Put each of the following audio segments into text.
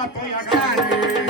गातो या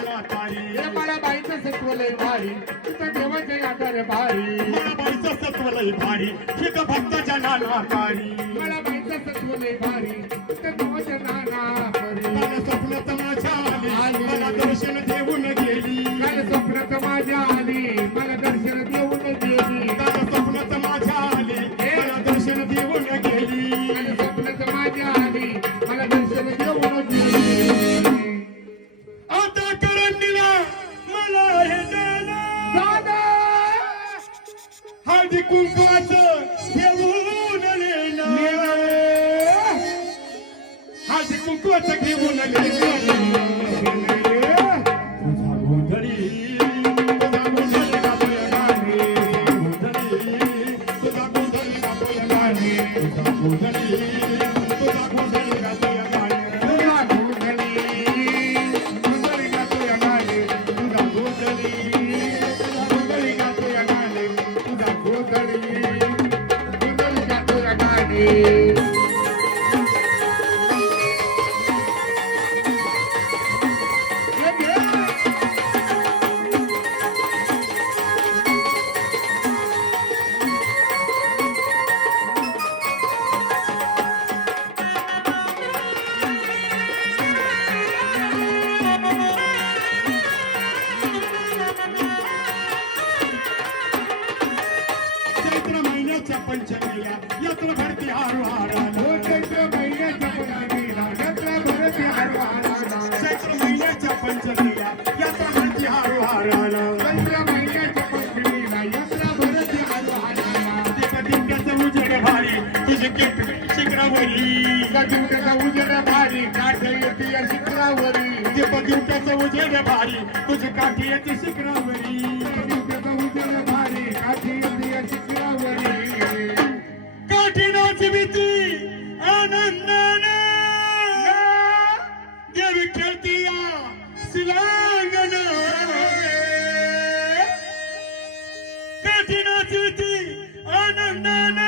तारी हे मला बाईचं सत्व लय भारी. तिथं देवाचे आधार भारी. मला बाईचं सत्व लई भारी. चित भक्त जनाला तारी मला बाईचं सत्व लय भारी. तिथं देवाचे नाना परी मला स्वप्नात माझ्या आली. मला दर्शन देऊन गेली. काल स्वप्नात माझ्या आली. मला दर्शन देऊन गेली. मला स्वप्नात माझ्या आली. मला दर्शन देऊन गेली. काल स्वप्नात माझ्या आली. मला दर्शन हळदी कुंकवाचं घेऊन हळदी कुंकवाचं घेऊन या शिखरावरी. तिथं दिवट्याचं उजेड भारी तुझी काठी येते शिखरावरी. दिवसाचा उजेड भारी काठ येते या शिखरावरी. काठी नाचविती आनंदाने. देवी खेळती या शिलांगण काठी नाचविती आनंदाने.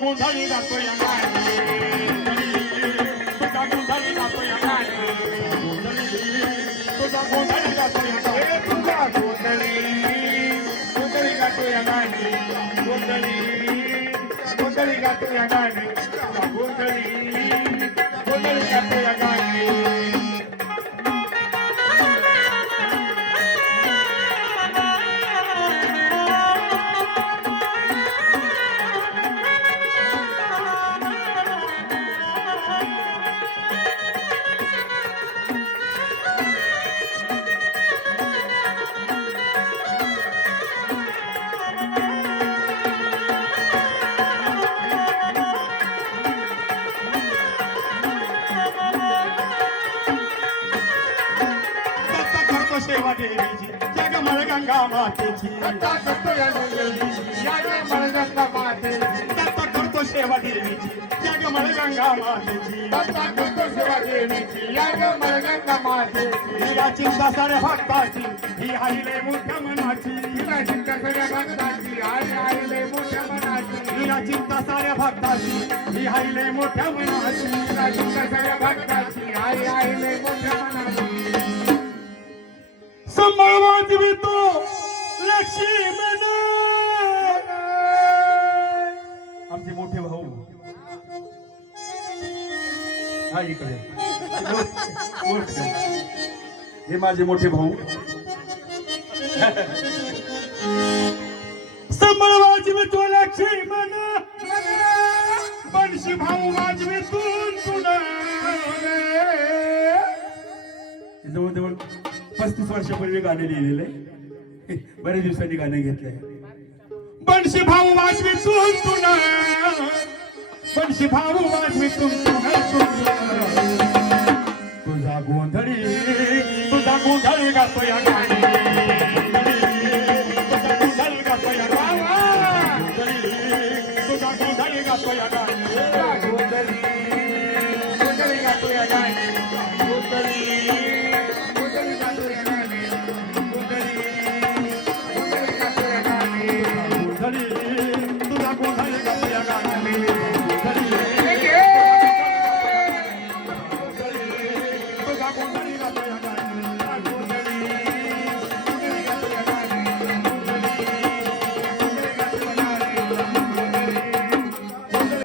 गोंधळी जातोय गाणी तुझा गोंधळी जातोय गाणी तुझा गोंधळी जातोय गाणी हे तुझा गोंधळी गोंधळी गातो या गाणी गोंधळी गोंधळी गातो या गाणी तुझा गोंधळी गोंधळी गातो या गाणी सेवा देवीची जगमळ गंगा मातेची. कथा करतो या गोंधळी या गे मळगंगा मातेची. दत्त करतो सेवा देवीची. जगमळ गंगा मातेची. कथा करतो सेवा देवीची. या गे मळगंगा मातेची. हिला चिंता साऱ्या भक्ताची. ही आईले मोठ्या मनाची. तिला चिंता सगळ्या भक्ताची. आई आईले मोठ्या मनाची. हिला चिंता साऱ्या भक्ताची. ही आईले मोठ्या मनाची. तिला चिंता सगळ्या भक्ताची. आई आईले मोठ्या मनाची. संभाळवाज तो लक्ष्मण आमचे मोठे भाऊ. हा इकडे. हे माझे मोठे भाऊ. संभाळ वाजवी तो लक्ष्मण बनशी भाऊ वाजवी तू तुला जवळजवळ पस्तीस वर्षापूर्वी गाणे लिहिलेले आहे. बऱ्याच दिवसांनी गाणं घेतलंय. बनशी भाऊ वाजवी तू बनशी भाऊ वाजवी तुम तुझा गोंधळी तुझा गोंधळी गातो या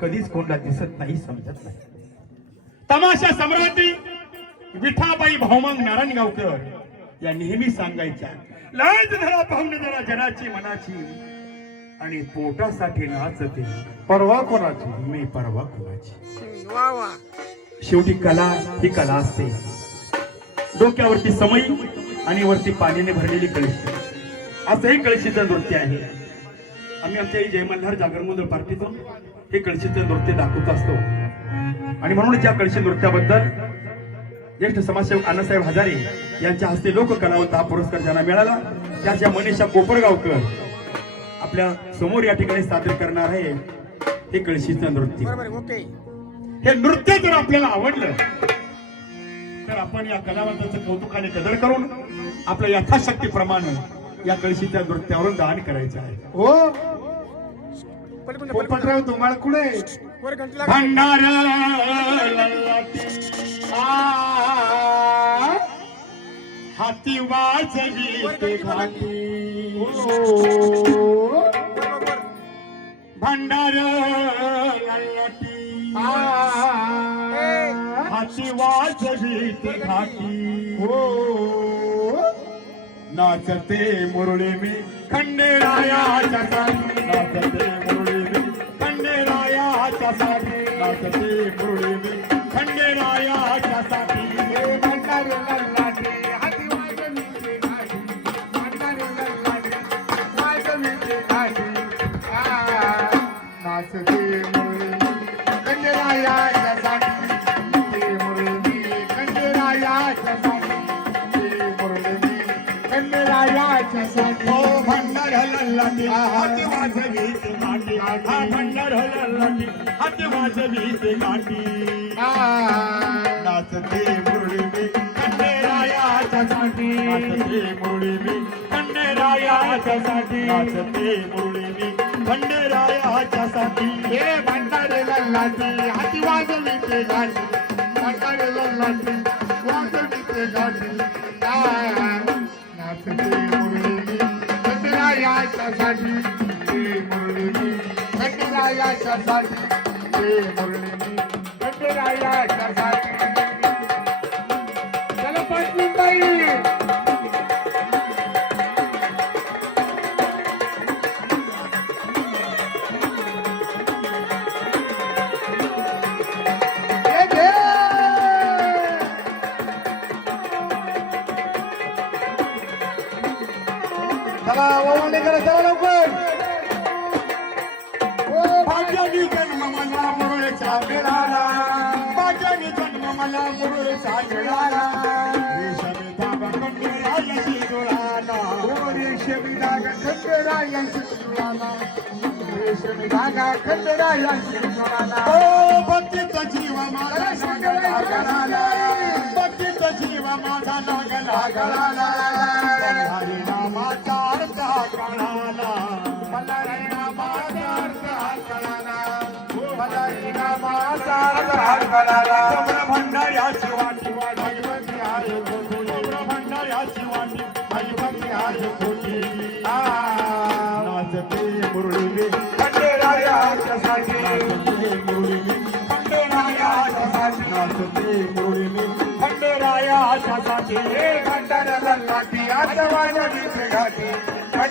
कधीच कोणाला दिसत नाही समजत नाही. तमाशा सम्राटी विठाबाई भाऊमंग नारायणगावकर या नेहमी सांगायच्या लाज धरा पाहुणे जरा जनाची मनाची आणि पोटासाठी नाचते. परवा कोणाची? मी परवा कुणाची. शेवटी कला ही कला असते. डोक्यावरती समई आणि वरती पाण्याने भरलेली कळशी असं हे कळशीचं नृत्य आहे. आम्ही आमच्या ही जय मल्हार जागर गोंधळ पार्टीतून हे कळशीचं नृत्य दाखवत असतो. आणि म्हणून या कळशी नृत्याबद्दल ज्येष्ठ समाजसेवक अण्णासाहेब हजारे यांच्या हस्ते लोककलावंत हा पुरस्कार ज्यांना मिळाला त्याच्या मनीषा कोपरगावकर आपल्यासमोर या ठिकाणी सादर करणार आहे हे कळशीचं नृत्य. हे नृत्य जर आपल्याला आवडलं तर आपण या कलावंताचं कौतुकाने कदर करून आपल्या यथाशक्तीप्रमाणे या कळशीच्या नृत्यावरून दान करायचं आहे. हो. पोपटराव तुम्हाला कुठे? भंडार हाती वाजवी ते घाटी भंडार ललाटी हाती वाजवी ते हो. नाचते मुरळी मी खंडेरायाच्या साठी नाचते मुरळी मी खंडेरायाच्या साठी नाचते मुरळी ओ भंडार लल्लाटी हाती वाजवी ते गाठी. हा भंडार लल्लाटी हाती वाजवी ते गाठी. नाचते मुरळी मी खंडेरायाच्या साठी. नाचते मुरळी मी खंडेरायाच्या साठी. नाचते मुरळी मी खंडेरायाच्यासाठी हे भंडारे लल्लाची हाती वाजवली ते गाठी. भंडारे ते गाठी. नाचते मुरली खंडरायाच्यासाठी ते मुरली खंडरायाच्यासाठी ते मुरली खंडरायाच्यासाठी मान्य करा चला लवकर भाग्यानी जन्म मला मुळे सागराला भाग्यानी जन्म मला मुळे सागराला जीव माझा सागराला भक्तीचा जीव माझा प्राणाला मलारीना माझा अर्थ हालकणाला मलारीना माझा अर्थ हालकणाला ब्रह्मांड या शिवानी भगवती आहे खोटी ब्रह्मांड या शिवानी भगवती आहे खोटी नाचते मुरळी खंडेरा या हर्षसाठी नाचते मुरळी खंडेरा या हर्षसाठी नाचते मुरळी खंडेरा या हर्षसाठी हे घंटा नगर काठी. आज वाजवी.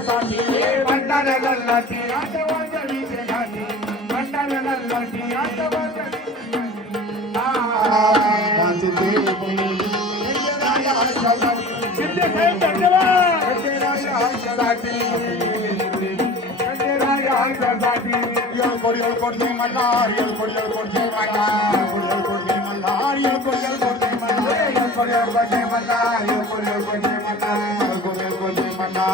साठी मंडळ लल्लाची आठवांजलीचे गाणी मंडळ लल्लाची கொடியல் கொடுத்து மன்னாரியல் கொடியல் கொடுத்து மன்னார் கொடியல் கொடுத்து மன்னாரியல் கொடியல் கொடுத்து மன்னாரியல் கொடியல் கொடுத்து மன்னாரியல் கொடியல் கொடுத்து மன்னார்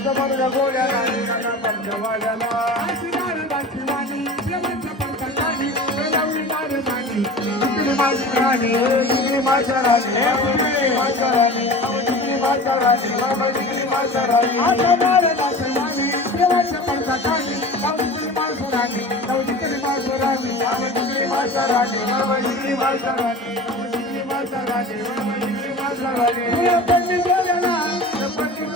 बाईचा निघाला पंचवाड्याला घोड्याला निघाला पंचवाड्याला समोर वाणी पंचांनी नारदानी माझी राणी माझ्या राणी माझ्या राणी माझ्या राणी बाबा माझ्या राणी आता नारदाची वाणी पंचांनी राणी राणी बाबा माझ्या राणी बाबा माझ्या राणी माझ्या राणी बाबा माझ्या राणी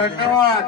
धन्यवाद